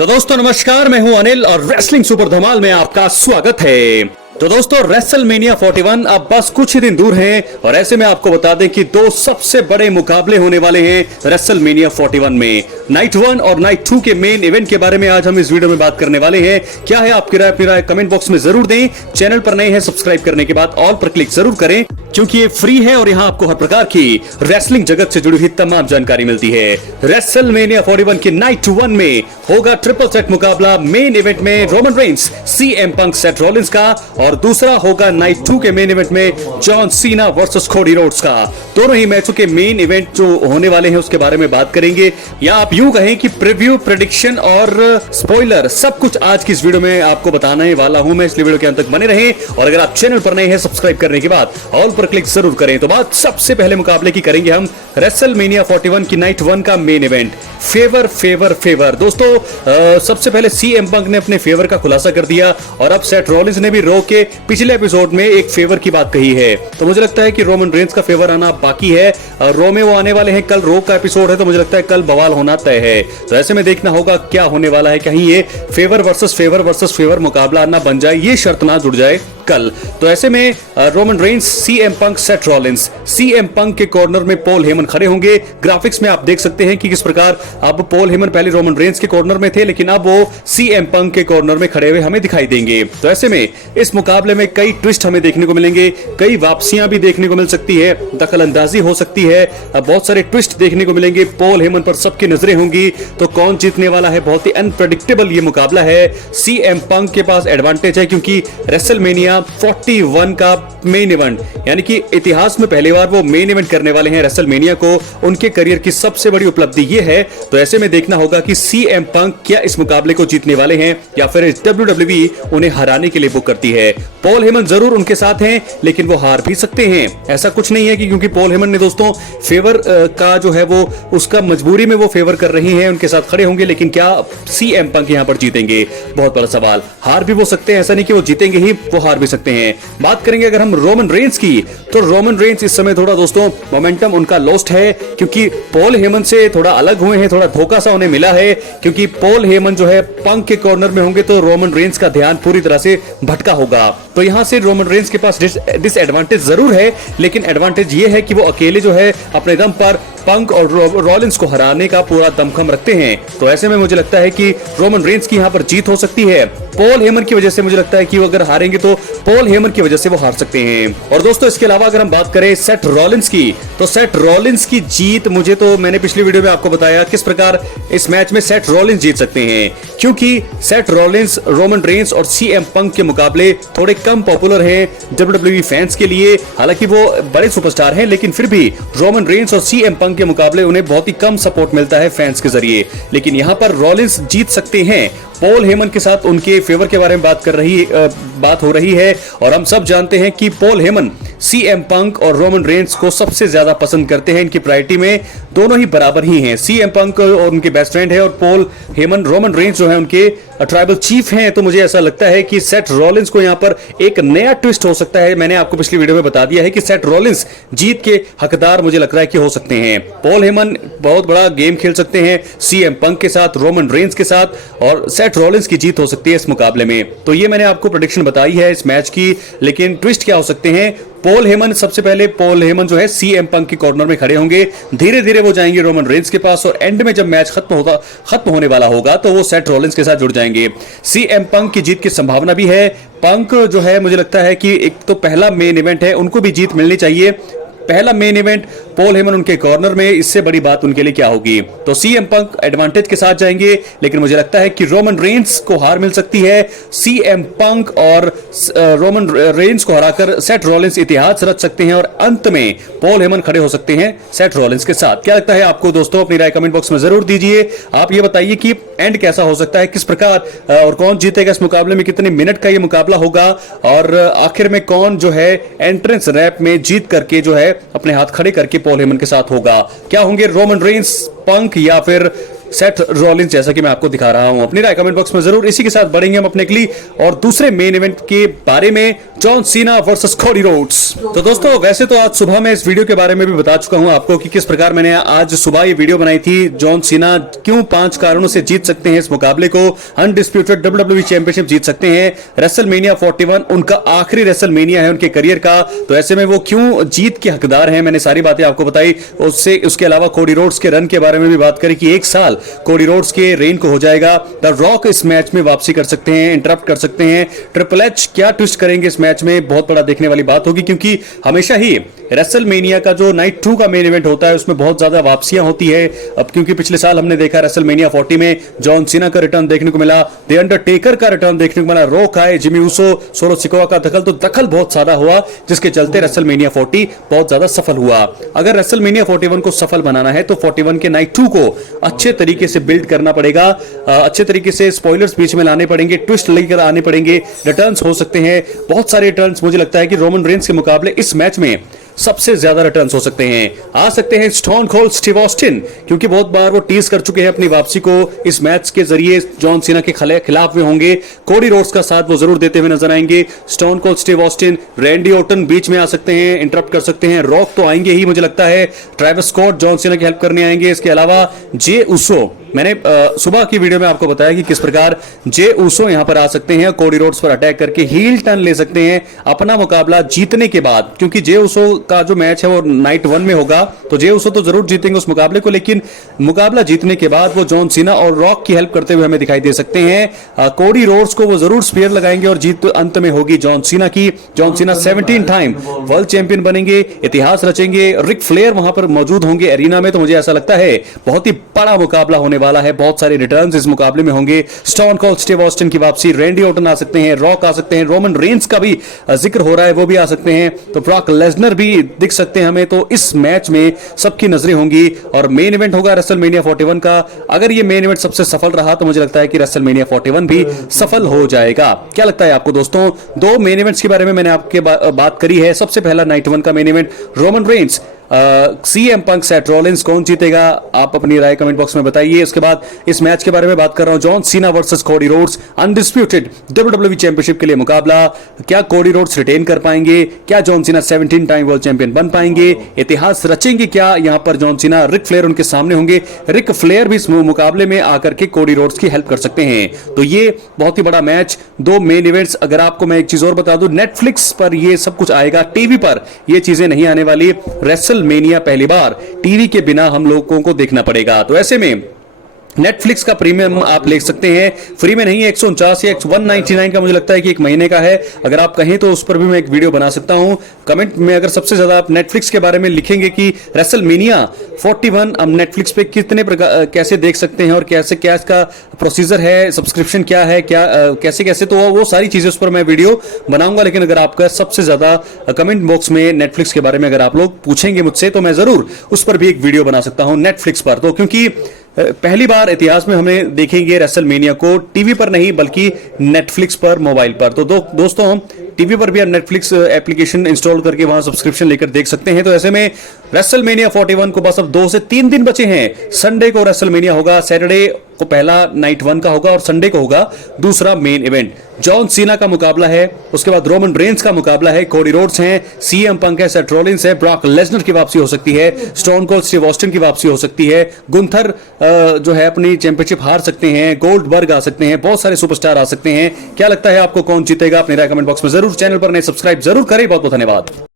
तो दोस्तों नमस्कार, मैं हूं अनिल और रेसलिंग सुपर धमाल में आपका स्वागत है। तो दोस्तों रेसलमेनिया 41 अब बस कुछ ही दिन दूर हैं और ऐसे में आपको बता दें कि दो सबसे बड़े मुकाबले होने वाले हैं रेसलमेनिया 41 में। नाइट 1 और नाइट 2 के मेन इवेंट के बारे में आज हम इस वीडियो में बात करने वाले हैं। क्या है आपकी राय? अपनी राय कमेंट बॉक्स में जरूर दें। चैनल पर नए हैं सब्सक्राइब करने के बाद ऑल पर क्लिक जरूर करें, क्योंकि ये फ्री है और यहाँ आपको हर प्रकार की रेसलिंग जगत से जुड़ी हुई तमाम जानकारी मिलती है। रेसलमेनिया 41 की नाइट 1 में होगा ट्रिपल सेट मुकाबला। मेन इवेंट में Roman Reigns, CM Punk, Seth Rollins का, और दूसरा होगा नाइट 2 के मेन इवेंट में John Cena versus Cody Rhodes का। दोनों ही मैचों के मेन इवेंट जो होने वाले हैं उसके बारे में बात करेंगे, या आप यूं कहें कि प्रीव्यू, प्रेडिक्शन और स्पॉइलर सब कुछ आज की इस वीडियो में आपको बताने वाला हूं मैं, इसलिए वीडियो के अंत तक बने रहें। और अगर आप चैनल पर नए हैं सब्सक्राइब करने के बाद ऑल पर क्लिक जरूर करें। तो बात सबसे पहले मुकाबले की करेंगे हम रेसलमेनिया 41 की नाइट 1 का main event. Favour favour favour दोस्तों, सबसे पहले सीएम पंक ने अपने फेवर का खुलासा कर दिया और अब सेथ रॉलिंस ने भी रो के पिछले एपिसोड में एक फेवर की बात कही है। तो मुझे लगता है कि रोमन रेंस का फेवर आना बाकी है। रो में वो आने वाले हैं, कल रो का एपिसोड है, तो मुझे लगता है कल बवाल होना तय है। तो ऐसे में देखना होगा क्या होने वाला है, कहीं ये फेवर वर्सेस फेवर मुकाबला ना बन जाए, ये शर्त ना जुड़ जाए कल। तो ऐसे में Roman Reigns, CM Punk, Seth Rollins. CM Punk के कॉर्नर में पॉल हेमन खड़े होंगे। ग्राफिक्स में आप देख सकते हैं कि किस प्रकार अब पॉल हेमन पहले रोमन रेंस के कॉर्नर में थे, लेकिन अब वो सीएम पंक के कॉर्नर में खड़े हुए हमें दिखाई देंगे। तो ऐसे में इस मुकाबले में कई ट्विस्ट हमें देखने को मिलेंगे, कई वापसियां भी देखने को मिल सकती है, दखल अंदाजी हो सकती है, बहुत सारे ट्विस्ट देखने को मिलेंगे। पॉल हेमन पर सबकी नजरें होंगी, तो कौन जीतने वाला है, बहुत ही अनप्रेडिक्टेबल ये मुकाबला है। सीएम पंक के पास एडवांटेज है क्योंकि रेसलमेनिया 41 का मेन इवेंट, यानी कि इतिहास में पहली बार वो मेन इवेंट करने वाले हैं रेसलमेनिया को। उनके करियर की सबसे बड़ी उपलब्धि ये है। तो ऐसे में देखना होगा कि सीएम पंक क्या इस मुकाबले को जीतने वाले हैं या फिर WWE उन्हें हराने के लिए बुक करती है। पॉल हेमन जरूर उनके साथ हैं, लेकिन वो हार भी सकते हैं। ऐसा कुछ नहीं है कि क्योंकि पॉल हेमन ने दोस्तों फेवर का जो है वो उसका मजबूरी में वो फेवर कर रही हैं, उनके साथ खड़े होंगे, लेकिन क्या सीएम पंक यहां पर जीतेंगे, बहुत बड़ा सवाल। हार भी वो सकते हैं, ऐसा नहीं कि वो जीतेंगे ही, वो हार भी सकते हैं। बात करेंगे अगर हम रोमन रेंस की, तो रोमन रेंस इस समय थोड़ा दोस्तों मोमेंटम उनका लॉस्ट है, क्योंकि पॉल हेमन से थोड़ा अलग हुए हैं, थोड़ा धोखा सा उन्हें मिला है। क्योंकि पॉल हेमन जो है पंक के कॉर्नर में होंगे तो रोमन रेंस का ध्यान पूरी तरह से भटका होगा। तो यहां से रोमन रेंस के पास डिसएडवांटेज जरूर है, लेकिन एडवांटेज ये है कि वो अकेले जो है अपने दम पर पंक और रॉलिंस को हराने का पूरा दमखम रखते हैं। तो ऐसे में मुझे लगता है कि रोमन रेंस की यहां पर जीत हो सकती है। पॉल हेमन की वजह से मुझे लगता है कि वो अगर हारेंगे तो पॉल हेमन की वजह से वो हार सकते हैं। और दोस्तों इसके अलावा अगर हम बात करें सेथ रॉलिंस की, तो सेथ रॉलिंस की जीत, मुझे तो मैंने पिछली वीडियो में आपको बताया किस प्रकार इस मैच में सेथ रॉलिंस जीत सकते हैं, क्योंकि सेथ रॉलिंस रोमन रेंस और सीएम पंक के मुकाबले थोड़े कम पॉपुलर हैं WWE फैंस के लिए। हालांकि वो बड़े सुपरस्टार हैं, लेकिन फिर भी रोमन रेंस और सीएम पंक के मुकाबले उन्हें बहुत ही कम सपोर्ट मिलता है फैंस के जरिए। लेकिन यहां पर रॉलिंस जीत सकते हैं। पॉल हेमन के साथ उनके फेवर के बारे में बात हो रही है, और हम सब जानते हैं कि पॉल हेमन सीएम पंक और रोमन रेंस को सबसे ज्यादा पसंद करते हैं। इनकी प्रायोरिटी में दोनों ही बराबर ही हैं। सीएम पंक और उनके बेस्ट फ्रेंड है, और पॉल हेमन, रोमन रेंस जो है उनके ट्राइबल चीफ हैं। तो मुझे ऐसा लगता है कि सेथ रॉलिंस को यहां पर एक नया ट्विस्ट हो सकता है। मैंने आपको पिछली वीडियो में बता दिया है कि सेथ रॉलिंस जीत के हकदार मुझे लग रहा है कि हो सकते हैं। पॉल हेमन बहुत बड़ा गेम खेल सकते हैं सीएम पंक के साथ, रोमन रेंस के साथ, और सेथ रॉलिंस की जीत हो सकती है इस मुकाबले में। तो ये मैंने आपको प्रेडिक्शन बताई है इस मैच की, लेकिन ट्विस्ट क्या हो सकते हैं? पॉल हेमन, सबसे पहले पॉल हेमन जो है सीएम पंक के कॉर्नर में खड़े होंगे, धीरे धीरे वो जाएंगे रोमन रेंस के पास, और एंड में जब मैच खत्म होने वाला होगा तो वो सेथ रॉलिंस के साथ जुड़ जाएंगे। सीएम पंक की जीत की संभावना भी है। पंक जो है मुझे लगता है कि एक तो पहला मेन इवेंट है, उनको भी जीत मिलनी चाहिए। पहला मेन इवेंट, पॉल हेमन उनके कॉर्नर में, इससे बड़ी बात उनके लिए क्या होगी? तो सीएम पंक एडवांटेज के साथ जाएंगे, लेकिन मुझे लगता है कि रोमन रेंस को हार मिल सकती है। सीएम पंक और रोमन रेंस को हराकर सेथ रॉलिंस इतिहास रच सकते हैं, और अंत में पॉल हेमन खड़े हो सकते हैं सेथ रॉलिंस के साथ। क्या लगता है आपको दोस्तों? अपनी राय कमेंट बॉक्स में जरूर दीजिए। आप ये बताइए कि एंड कैसा हो सकता है, किस प्रकार और कौन जीतेगा इस मुकाबले में, कितने मिनट का ये मुकाबला होगा, और आखिर में कौन जो है एंट्रेंस रैप में जीत करके जो है अपने हाथ खड़े करके पॉल हेमन के साथ होगा? क्या होंगे रोमन रेंस, पंक या फिर सेथ रॉलिंस, जैसा कि मैं आपको दिखा रहा हूं? अपनी राय कमेंट बॉक्स में जरूर। इसी के साथ बढ़ेंगे हम अपने के लिए और दूसरे मेन इवेंट के बारे में, John Cena versus Cody Rhodes. तो दोस्तों वैसे तो आज सुबह मैं इस वीडियो के बारे में भी बता चुका हूं आपको कि किस प्रकार मैंने आज सुबह ये वीडियो बनाई थी। जॉन सीना क्यों 5 कारणों से जीत सकते हैं इस मुकाबले को, अनडिस्प्यूटेड WWE चैंपियनशिप जीत सकते हैं। रेसलमेनिया 41 उनका आखिरी रेसलमेनिया है उनके करियर का, तो ऐसे में वो क्यों जीत के हकदार हैं, मैंने सारी बातें आपको बताई। उसके अलावा कोडी रोड्स के रन के बारे में भी बात करें कि 1 साल कोडी रोड्स के रेन को हो जाएगा। द रॉक इस मैच में वापसी कर सकते हैं, इंटरप्ट कर सकते हैं। ट्रिपल एच क्या ट्विस्ट करेंगे इस मैच में, बहुत बड़ा देखने वाली बात होगी, क्योंकि हमेशा ही रेसलमेनिया का जो नाइट 2 का मेन इवेंट होता है उसमें बहुत ज्यादा वापसियां होती है। अब क्योंकि पिछले साल हमने देखा रेसलमेनिया 40 में जॉन सीना का रिटर्न देखने को मिला, द अंडरटेकर का रिटर्न देखने को मिला, रॉक आए, जिमी ऊसो, सोलो सिकोआ का दखल बहुत ज्यादा हुआ, जिसके चलते रेसलमेनिया 40 बहुत ज्यादा सफल हुआ। अगर रेसलमेनिया 41 को सफल बनाना है तो 41 के नाइट 2 को अच्छे तरीके से बिल्ड करना पड़ेगा, अच्छे तरीके से स्पॉयलर्स बीच में लाने पड़ेंगे, ट्विस्ट लेकर आने पड़ेंगे, रिटर्न्स हो सकते हैं, बहुत सारे रिटर्न्स। मुझे लगता है कि रोमन रेंस के मुकाबले इस मैच में सबसे ज्यादा रिटर्न्स हो सकते हैं। आ सकते हैं स्टोन कोल्ड स्टीव ऑस्टिन, क्योंकि बहुत बार वो टीज कर चुके हैं अपनी वापसी को, इस मैच के जरिए जॉन सीना के खिलाफ वे होंगे। कोडी रोड्स का साथ वो जरूर देते हुए नजर आएंगे। Stone Cold Steve Austin, Randy Orton बीच में आ सकते हैं, इंटरप्ट कर सकते हैं। रॉक तो आएंगे ही मुझे लगता है, ट्रेविस स्कॉट जॉन सीना की हेल्प करने आएंगे। इसके अलावा जे उसो, मैंने सुबह की वीडियो में आपको बताया कि किस प्रकार जे उसो यहां पर आ सकते हैं, कोडी रोड्स पर अटैक करके हील टर्न ले सकते हैं अपना मुकाबला जीतने के बाद, क्योंकि जे उसो का जो मैच है वो नाइट 1 में होगा, तो जे उसो तो जरूर जीतेंगे उस मुकाबले को, लेकिन मुकाबला जीतने के बाद वो जॉन सीना और रॉक की हेल्प करते हुए हमें दिखाई दे सकते हैं। कोडी रोड्स को वो जरूर स्पीयर लगाएंगे और जीत अंत में होगी जॉन सीना की। John Cena 17 time world champion बनेंगे, इतिहास रचेंगे। रिक फ्लेयर वहां पर मौजूद होंगे एरिना में, तो मुझे ऐसा लगता है बहुत ही बड़ा मुकाबला होने वाला है, बहुत सारे रिटर्न्स इस मुकाबले में होंगे। स्टोन कोल्ड स्टीव ऑस्टिन की वापसी, रैंडी ऑर्टन आ सकते हैं, रॉक आ सकते हैं, रोमन रेंस का भी जिक्र हो रहा है, वो भी आ सकते हैं, तो ब्रॉक लेसनर भी दिख सकते हैं हमें। तो इस मैच में सबकी नजरें होंगी और मेन इवेंट होगा रेसलमेनिया 41 का। अगर ये मेन इवेंट सबसे सफल रहा तो मुझे लगता है कि रेसलमेनिया 41 भी सफल हो जाएगा। क्या लगता है आपको दोस्तों? 2 मेन इवेंट्स के बारे में मैंने आपके बात करी है। सबसे पहला नाइट 1 का main event Roman Reigns CM Punk Seth Rollins, कौन जीतेगा? आप अपनी राय कमेंट बॉक्स में बताइए। इसके बाद इस मैच के बारे में बात कर रहा हूं, John Cena versus Cody Rhodes, undisputed WWE championship के लिए मुकाबला। क्या कोडी रोड्स रिटेन कर पाएंगे? क्या John Cena 17 time world champion बन पाएंगे? इतिहास रचेंगे क्या यहां पर जॉन सीना? रिक फ्लेयर उनके सामने होंगे, रिक फ्लेयर भी इस मुकाबले में आकर के कोडी रोड्स की हेल्प कर सकते हैं। तो ये बहुत ही बड़ा मैच, 2 मेन इवेंट्स। अगर आपको मैं एक चीज और बता दूं, नेटफ्लिक्स पर ये सब कुछ आएगा, टीवी पर ये चीजें नहीं आने वाली। रेसलमेनिया पहली बार टीवी के बिना हम लोगों को देखना पड़ेगा, तो ऐसे में नेटफ्लिक्स का प्रीमियम आप ले सकते हैं, फ्री में नहीं है, 149 या 199 का मुझे लगता है कि 1 महीने का है। अगर आप कहें तो उस पर भी मैं एक वीडियो बना सकता हूं। कमेंट में अगर सबसे ज्यादा आप नेटफ्लिक्स के बारे में लिखेंगे कि रेसलमेनिया 41 हम नेटफ्लिक्स पे कितने प्रकार कैसे देख सकते हैं और कैसे क्या इसका प्रोसीजर है, सब्सक्रिप्शन क्या है, क्या कैसे कैसे, तो वो सारी चीजें उस पर मैं वीडियो बनाऊंगा। लेकिन अगर आपका सबसे ज्यादा कमेंट बॉक्स में नेटफ्लिक्स के बारे में अगर आप लोग पूछेंगे मुझसे तो मैं जरूर उस पर भी एक वीडियो बना सकता हूं नेटफ्लिक्स पर। तो क्योंकि पहली बार इतिहास में हमें देखेंगे रेसलमेनिया को टीवी पर नहीं बल्कि नेटफ्लिक्स पर, मोबाइल पर। तो दोस्तों हम टीवी पर भी नेटफ्लिक्स एप्लीकेशन इंस्टॉल करके वहां सब्सक्रिप्शन लेकर देख सकते हैं। तो ऐसे में रेसलमेनिया 41 को बस अब 2 से 3 दिन बचे हैं। संडे को रेसलमेनिया होगा, सैटरडे को पहला नाइट 1 का होगा और संडे को होगा दूसरा मेन इवेंट। जॉन सीना का मुकाबला है, उसके बाद रोमन रेंस का मुकाबला है, कोडी रोड्स हैं, सीएम पंक है, सेथ रॉलिंस है, ब्रॉक लेसनर की वापसी हो सकती है, स्टोन कोल्ड स्टीव ऑस्टिन की वापसी हो सकती है, गुंथर जो है अपनी चैंपियनशिप हार सकते हैं, गोल्डबर्ग आ सकते हैं, बहुत सारे सुपरस्टार आ सकते हैं। क्या लगता है आपको कौन जीतेगा? अपनी राय कमेंट बॉक्स में जरूर, चैनल पर नए सब्सक्राइब जरूर करें। बहुत बहुत धन्यवाद।